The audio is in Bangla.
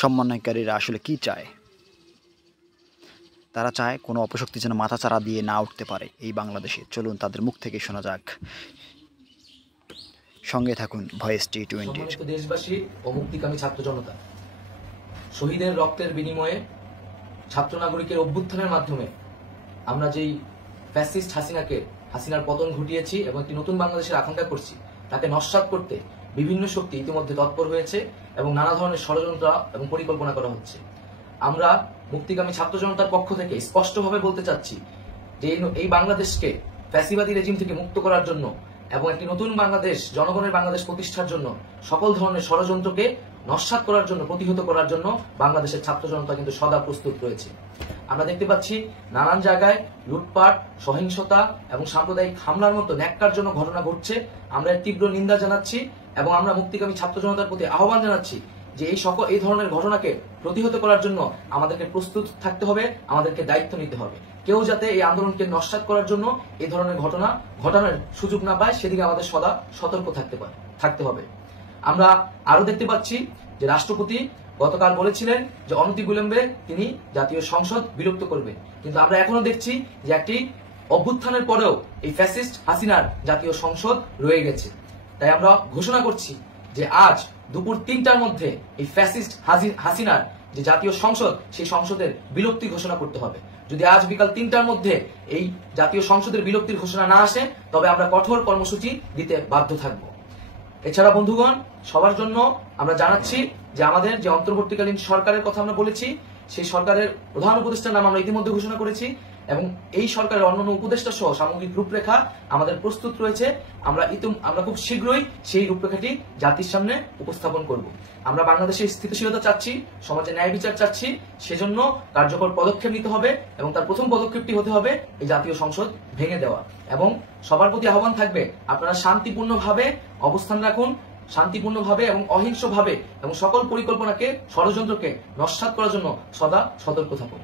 সমন্বয়কারীরা আসলে কি চায়? তারা চায় কোনো অপশক্তি যেন মাথাচাড়া দিয়ে না উঠতে পারে এই বাংলাদেশে। চলুন তাদের মুখ থেকে শোনা যাক। সঙ্গে থাকুন ভয়েস টি20। সম্মানিত দেশবাসী ও মুক্তিকামী ছাত্র জনতা, শহীদের রক্তের বিনিময়ে ছাত্র নাগরিকের অভ্যুত্থানের মাধ্যমে আমরা যেই ফ্যাসিস্ট হাসিনার পতন ঘটিয়েছি এবং একটি নতুন বাংলাদেশের আকাঙ্ক্ষা করছি, তাকে নস্যাৎ করতে বিভিন্ন শক্তি ইতিমধ্যে তৎপর হয়েছে এবং নানা ধরনের ষড়যন্ত্র এবং পরিকল্পনা করা হচ্ছে। আমরা মুক্তিকামী ছাত্র জনতার পক্ষ থেকে স্পষ্টভাবে বলতে চাচ্ছি যে এই বাংলাদেশকে ফ্যাসিবাদী রেজিম থেকে মুক্ত করার জন্য এবং একটি নতুন বাংলাদেশ, জনগণের বাংলাদেশ প্রতিষ্ঠার জন্য সকল ধরনের ষড়যন্ত্রকে নস্যাৎ করার জন্য, প্রতিহত করার জন্য বাংলাদেশের ছাত্র জনতা কিন্তু সদা প্রস্তুত রয়েছে। আমরা দেখতে পাচ্ছি নানান জায়গায় লুটপাট, সহিংসতা এবং সাম্প্রদায়িক হামলার মতো ন্যাক্কারজনক ঘটনা ঘটছে। আমরা এর তীব্র নিন্দা জানাচ্ছি এবং আমরা মুক্তিকামী ছাত্র জনতার প্রতি আহ্বান জানাচ্ছি যে এই ধরনের ঘটনাকে প্রতিহত করার জন্য আমাদেরকে প্রস্তুত থাকতে হবে, আমাদেরকে দায়িত্ব নিতে হবে। কেউ যাতে এই আন্দোলনকে নস্যাৎ করার জন্য এই ধরনের ঘটনা ঘটানোর সুযোগ না পায়, সেদিকে আমাদের সদা সতর্ক থাকতে হবে। আমরা আরো দেখতে পাচ্ছি যে রাষ্ট্রপতি গতকাল বলেছিলেন যে অনতিবিলম্বে তিনি জাতীয় সংসদ বিলুপ্ত করবেন, কিন্তু আমরা এখনো দেখছি যে একটি অভ্যুত্থানের পরেও এই ফ্যাসিস্ট হাসিনার জাতীয় সংসদ রয়ে গেছে। তাই আমরা ঘোষণা করছি যে আজ দুপুর 3টার মধ্যে এই ফ্যাসিস্ট হাসিনার যে জাতীয় সংসদ, সেই সংসদের বিলুপ্তি ঘোষণা করতে হবে। যদি আজ বিকাল 3টার মধ্যে এই জাতীয় সংসদের বিলুপ্তির ঘোষণা না আসে, তবে আমরা কঠোর কর্মসূচি দিতে বাধ্য থাকব। এছাড়া বন্ধুগণ, সবার জন্য আমরা জানাচ্ছি যে আমাদের যে অন্তর্বর্তীকালীন সরকারের কথা আমরা বলেছি, সেই সরকারের প্রধান উপদেষ্টার নাম আমরা ইতিমধ্যে ঘোষণা করেছি এবং এই সরকারের অন্যান্য উপদেষ্টা সহ সামগ্রিক রূপরেখা আমাদের প্রস্তুত রয়েছে। আমরা খুব শীঘ্রই সেই রূপরেখাটি জাতির সামনে উপস্থাপন করব। আমরা বাংলাদেশের স্থিতিশীলতা চাচ্ছি, সমাজে ন্যায় বিচার চাচ্ছি, সেজন্য কার্যকর পদক্ষেপ নিতে হবে এবং তার প্রথম পদক্ষেপটি হতে হবে এই জাতীয় সংসদ ভেঙে দেওয়া। এবং সবার প্রতি আহ্বান থাকবে, আপনারা শান্তিপূর্ণভাবে অবস্থান রাখুন, শান্তিপূর্ণভাবে এবং অহিংসভাবে এবং সকল পরিকল্পনাকে, ষড়যন্ত্রকে নস্যাৎ করার জন্য সদা সতর্ক থাকুন।